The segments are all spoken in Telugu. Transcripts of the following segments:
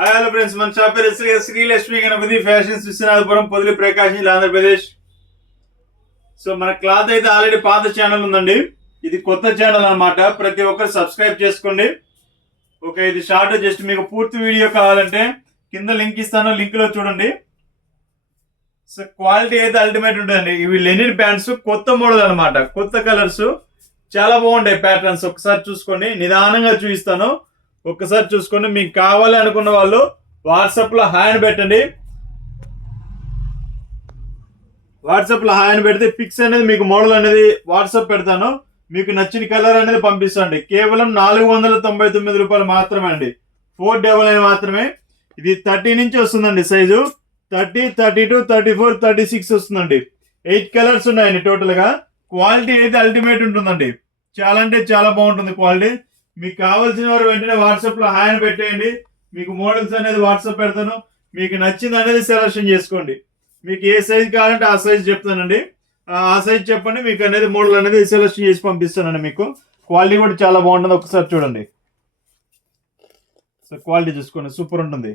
హాయ్ హలో ఫ్రెండ్స్, మన షాప్ పేరు శ్రీలక్ష్మి గణపతి ఫ్యాషన్స్, విశ్వనాథపురం, పొదిలి, ప్రకాశం జిల్లా, ఆంధ్రప్రదేశ్. సో మన క్లాత్ అయితే ఆల్రెడీ పాత ఛానల్ ఉందండి, ఇది కొత్త ఛానల్ అన్నమాట. ప్రతి ఒక్కరు సబ్స్క్రైబ్ చేసుకోండి. ఓకే, ఇది షార్ట్. జస్ట్ మీకు పూర్తి వీడియో కావాలంటే కింద లింక్ ఇస్తాను, లింక్ లో చూడండి. సో క్వాలిటీ అయితే అల్టిమేట్ ఉంటుందండి. ఇవి లెనిన్ ప్యాంట్స్, కొత్త మోడల్ అనమాట, కొత్త కలర్స్, చాలా బాగుంటాయి ప్యాటర్న్స్. ఒకసారి చూసుకోండి, నిదానంగా చూపిస్తాను. ఒక్కసారి చూసుకోండి. మీకు కావాలి అనుకున్న వాళ్ళు వాట్సాప్ లో హాయ్ అని పెట్టండి. వాట్సాప్ లో హాయ్ అని పెడితే పిక్స్ అనేది, మీకు మోడల్ అనేది వాట్సాప్ పెడతాను. మీకు నచ్చిన కలర్ అనేది పంపిస్తాండి. కేవలం 499 రూపాయలు మాత్రమే అండి. 499 మాత్రమే. ఇది 30 నుంచి వస్తుందండి సైజు. 30, 32, 34, 36 వస్తుందండి. 8 కలర్స్ ఉన్నాయండి టోటల్ గా. క్వాలిటీ అయితే అల్టిమేట్ ఉంటుందండి. చాలా అంటే చాలా బాగుంటుంది క్వాలిటీ. మీకు కావాల్సిన వారు వెంటనే వాట్సాప్ లో హాయ్ అని పెట్టేయండి. మీకు మోడల్స్ అనేది వాట్సాప్ పెడతాను. మీకు నచ్చింది అనేది సెలెక్షన్ చేసుకోండి. మీకు ఏ సైజ్ కావాలంటే ఆ సైజ్ చెప్తానండి. ఆ సైజ్ చెప్పండి, మీకు అనేది మోడల్ అనేది సెలెక్షన్ చేసి పంపిస్తానండి. మీకు క్వాలిటీ కూడా చాలా బాగుంటుంది. ఒకసారి చూడండి. సో క్వాలిటీ చూసుకోండి, సూపర్ ఉంటుంది.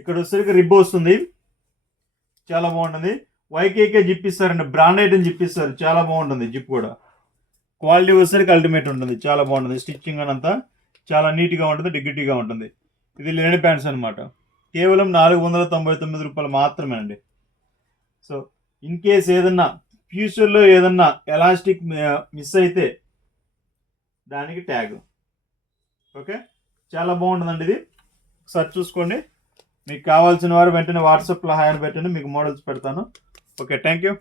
ఇక్కడ వచ్చేసరికి రిబ్ వస్తుంది, చాలా బాగుంటుంది. వైకేకే జిప్ ఇస్తారండి, బ్రాండ్ ఐటమ్ జిప్ ఇస్తారు, చాలా బాగుంటుంది. జిప్ కూడా క్వాలిటీ వచ్చేసరికి అల్టిమేట్ ఉంటుంది, చాలా బాగుంటుంది. స్టిచ్చింగ్ అనంతా చాలా నీట్గా ఉంటుంది, డిగ్నిటీగా ఉంటుంది. ఇది లెనిన్ ప్యాంట్స్ అనమాట. కేవలం 499 రూపాయలు మాత్రమే అండి. సో ఇన్ కేస్ ఏదన్నా ఫ్యూచర్లో ఏదన్నా ఎలాస్టిక్ మిస్ అయితే దానికి ట్యాగ్. ఓకే, చాలా బాగుంటుందండి ఇది. ఒకసారి చూసుకోండి. మీకు కావాల్సిన వారు వెంటనే వాట్సాప్లో హాయ్ అని పెట్టండి, మీకు మోడల్స్ పెడతాను. Okay, thank you.